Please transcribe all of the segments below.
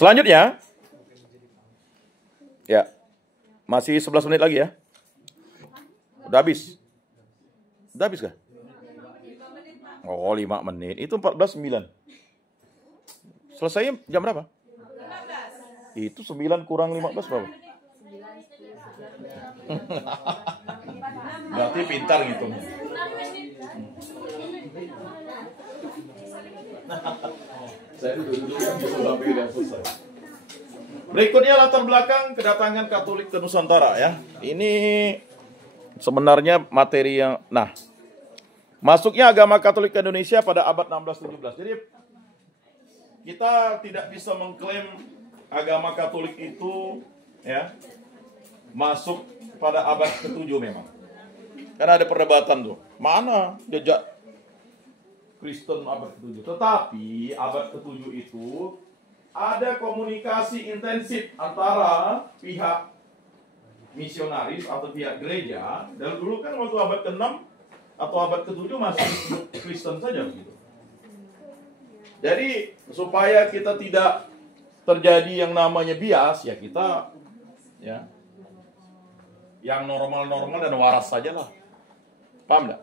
Selanjutnya, ya, masih 11 menit lagi ya. Udah habis? Udah habis kah? Oh, 5 menit. Itu 14:09. Selesai jam berapa? Itu 9 kurang 15 berapa? Berarti pintar gitu. Saya duduk-duduk yang bisa sampai udah selesai. Berikutnya latar belakang kedatangan Katolik ke Nusantara ya. Ini sebenarnya materi yang masuknya agama Katolik ke Indonesia pada abad 16-17. Jadi kita tidak bisa mengklaim agama Katolik itu ya masuk pada abad ke-7 memang. Karena ada perdebatan tuh. Mana jejak Kristen abad ke-7. Tetapi abad ke-7 itu ada komunikasi intensif antara pihak misionaris atau pihak gereja. Dan dulu kan waktu abad ke-6 atau abad ke-7 masih Kristen saja begitu. Jadi supaya kita tidak terjadi yang namanya bias, ya kita ya yang normal-normal dan waras saja lah. Paham enggak?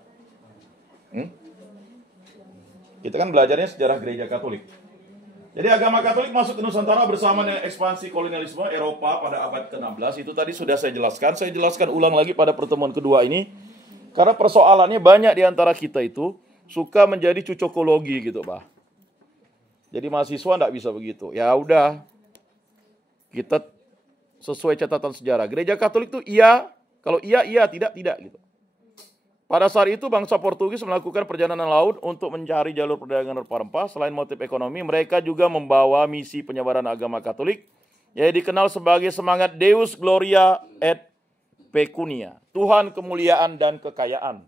Kita kan belajarnya sejarah gereja Katolik. Jadi agama Katolik masuk ke Nusantara bersama dengan ekspansi kolonialisme Eropa pada abad ke-16. Itu tadi sudah saya jelaskan. Saya jelaskan ulang lagi pada pertemuan kedua ini. Karena persoalannya banyak di antara kita itu suka menjadi cocokologi gitu, Pak. Jadi mahasiswa enggak bisa begitu. Ya udah, kita sesuai catatan sejarah. Gereja Katolik itu iya, kalau iya, tidak gitu. Pada saat itu bangsa Portugis melakukan perjalanan laut untuk mencari jalur perdagangan rempah-rempah. Selain motif ekonomi, mereka juga membawa misi penyebaran agama Katolik, yaitu dikenal sebagai semangat Deus Gloria et Pecunia, Tuhan kemuliaan dan kekayaan.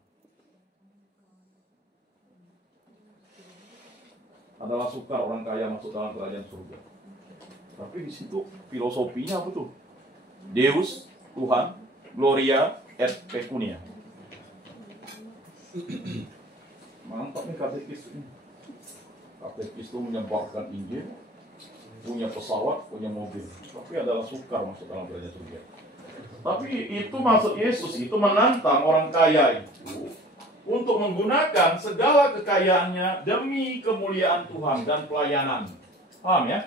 Adalah sukar orang kaya masuk dalam kerajaan surga. Tapi di situ filosofinya apa tuh? Deus, Tuhan, Gloria et Pecunia. Mantap nih katekis ini. Katekis itu menyebarkan Injil, punya pesawat, punya mobil, tapi adalah sukar masuk dalam kerajaan surga. Tapi itu maksud Yesus itu menantang orang kaya itu untuk menggunakan segala kekayaannya demi kemuliaan Tuhan dan pelayanan. Paham ya?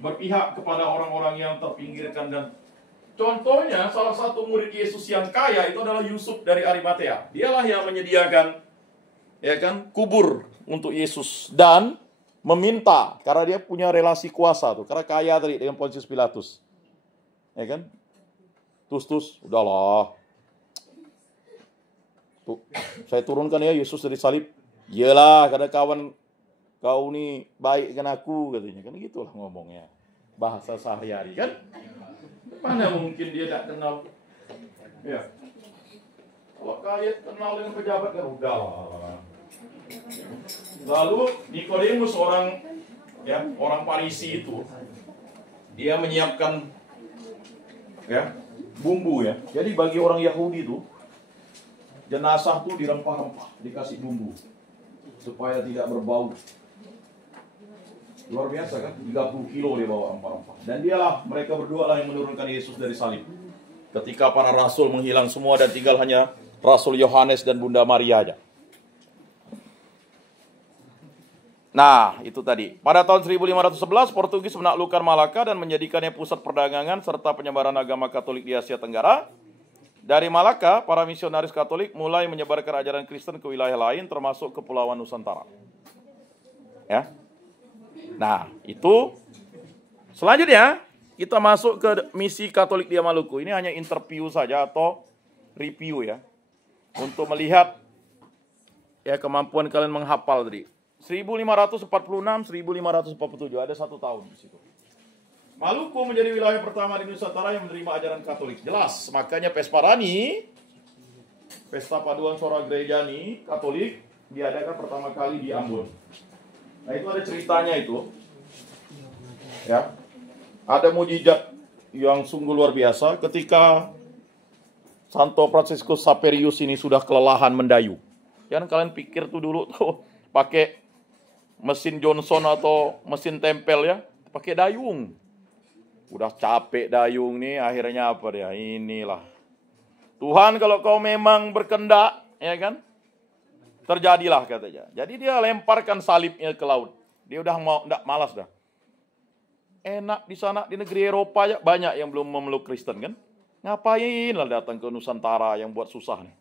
Berpihak kepada orang-orang yang terpinggirkan. Dan contohnya salah satu murid Yesus yang kaya itu adalah Yusuf dari Arimatea. Dialah yang menyediakan ya kan kubur untuk Yesus dan meminta karena dia punya relasi kuasa tuh, karena kaya tadi dengan Pontius Pilatus. Ya kan? Tus, udahlah. Tuh, saya turunkan ya Yesus dari salib. Iyalah, karena kawan kau nih baik kan aku katanya. Kan gitulah ngomongnya. Bahasa sehari-hari kan? Mana mungkin dia tidak kenal. Ya. Kalau kaya kenal dengan pejabat kan udahlah. Lalu Nikodemus orang Farisi itu dia menyiapkan bumbu ya. Jadi bagi orang Yahudi itu jenazah tuh dirempah-rempah, dikasih bumbu supaya tidak berbau. Luar biasa kan? 30 kilo dia bawa rempah-rempah. Dan dialah, mereka berdua lah yang menurunkan Yesus dari salib. Ketika para rasul menghilang semua dan tinggal hanya Rasul Yohanes dan Bunda Maria aja. Nah, itu tadi. Pada tahun 1511, Portugis menaklukkan Malaka dan menjadikannya pusat perdagangan serta penyebaran agama Katolik di Asia Tenggara. Dari Malaka, para misionaris Katolik mulai menyebarkan ajaran Kristen ke wilayah lain, termasuk Kepulauan Nusantara. Ya. Nah, itu. Selanjutnya, kita masuk ke misi Katolik di Maluku. Ini hanya interview saja atau review ya. Untuk melihat ya kemampuan kalian menghafal tadi. 1546, 1547, ada 1 tahun di situ. Maluku menjadi wilayah pertama di Nusantara yang menerima ajaran Katolik. Jelas, makanya Pesparani, Pesta Paduan Suara Gerejani Katolik, diadakan pertama kali di Ambon. Nah, itu ada ceritanya itu. Ya. Ada mujizat yang sungguh luar biasa ketika Santo Franciscus Saperius ini sudah kelelahan mendayu. Jangan kalian pikir tuh dulu tuh pakai mesin Johnson atau mesin tempel ya, pakai dayung. Udah capek dayung nih, akhirnya apa dia? Inilah. Tuhan kalau kau memang berkehendak, ya kan? Terjadilah katanya. Jadi dia lemparkan salibnya ke laut. Dia udah enggak malas dah. Enak di sana di negeri Eropa ya, banyak yang belum memeluk Kristen kan? Ngapain lah datang ke Nusantara yang buat susah nih.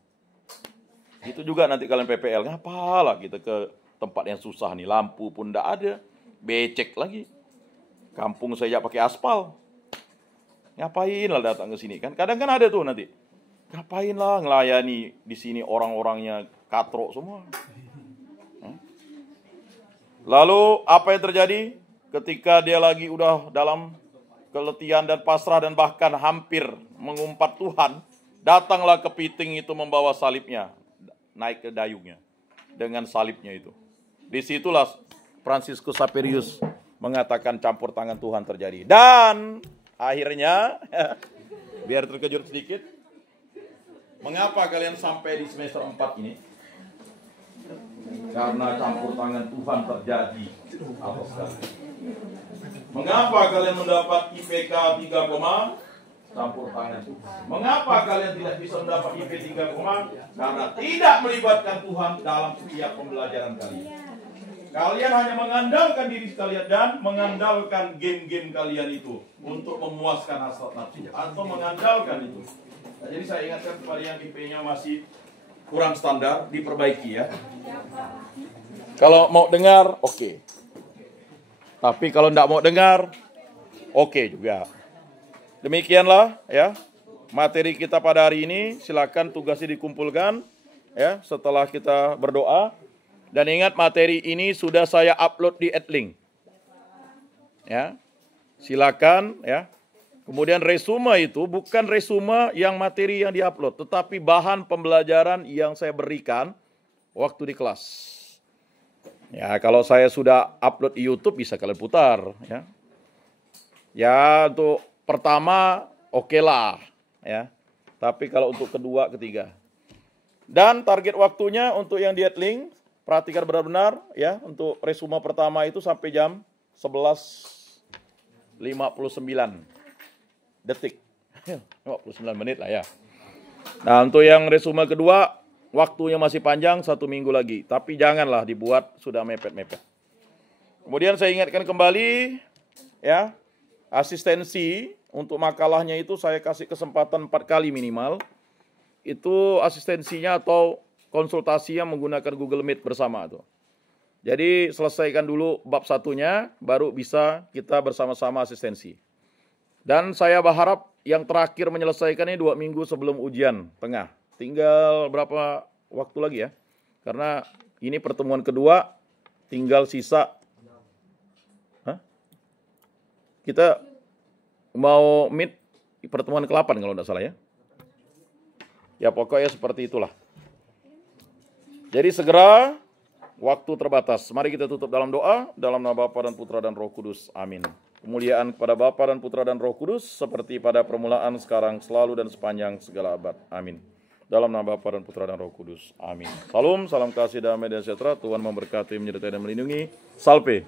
Itu juga nanti kalian PPL, ngapalah kita ke tempat yang susah nih, lampu pun enggak ada, becek lagi. Kampung saya pakai aspal. Ngapain lah datang ke sini kan? Kadang kan ada tuh nanti. Ngapain lah ngelayani di sini orang-orangnya katrok semua. Lalu apa yang terjadi? Ketika dia lagi udah dalam keletihan dan pasrah dan bahkan hampir mengumpat Tuhan, datanglah kepiting itu membawa salibnya, naik ke dayungnya dengan salibnya itu. Disitulah Fransiskus Xaverius mengatakan campur tangan Tuhan terjadi. Dan akhirnya, biar terkejut sedikit, mengapa kalian sampai di semester 4 ini? Karena campur tangan Tuhan terjadi. Apa sekali? Mengapa kalian mendapat IPK 3, campur tangan Tuhan? Mengapa kalian tidak bisa mendapat IP 3, karena tidak melibatkan Tuhan dalam setiap pembelajaran kalian. Kalian hanya mengandalkan diri kalian dan mengandalkan game-game kalian itu untuk memuaskan hasrat nafsu atau mengandalkan itu. Nah, jadi saya ingatkan kepada yang IP-nya masih kurang standar, diperbaiki ya. Kalau mau dengar, oke. Tapi kalau tidak mau dengar, oke juga. Demikianlah ya materi kita pada hari ini. Silakan tugasnya dikumpulkan ya setelah kita berdoa. Dan ingat materi ini sudah saya upload di Adlink. Ya. Silakan ya. Kemudian resume itu bukan resume yang materi yang diupload, tetapi bahan pembelajaran yang saya berikan waktu di kelas. Ya, kalau saya sudah upload di YouTube bisa kalian putar ya. Ya, untuk pertama oke lah ya. Tapi kalau untuk kedua, ketiga. Dan target waktunya untuk yang di Adlink, perhatikan benar-benar ya, untuk resume pertama itu sampai jam 11.59 detik. 59 menit lah ya. Nah, untuk yang resume kedua, waktunya masih panjang, 1 minggu lagi. Tapi janganlah dibuat sudah mepet-mepet. Kemudian saya ingatkan kembali ya, asistensi untuk makalahnya itu saya kasih kesempatan 4 kali minimal. Itu asistensinya atau konsultasinya menggunakan Google Meet bersama tuh. Jadi selesaikan dulu bab 1-nya, baru bisa kita bersama-sama asistensi. Dan saya berharap yang terakhir menyelesaikannya 2 minggu sebelum ujian tengah. Tinggal berapa waktu lagi ya? Karena ini pertemuan kedua, tinggal sisa. Kita mau meet pertemuan ke-8 kalau tidak salah ya. Ya pokoknya seperti itulah. Jadi segera, waktu terbatas. Mari kita tutup dalam doa, dalam nama Bapa dan Putra dan Roh Kudus. Amin. Kemuliaan kepada Bapa dan Putra dan Roh Kudus, seperti pada permulaan, sekarang, selalu, dan sepanjang segala abad. Amin. Dalam nama Bapa dan Putra dan Roh Kudus. Amin. Salam, salam kasih, damai dan sejahtera. Tuhan memberkati, menyertai dan melindungi. Salve.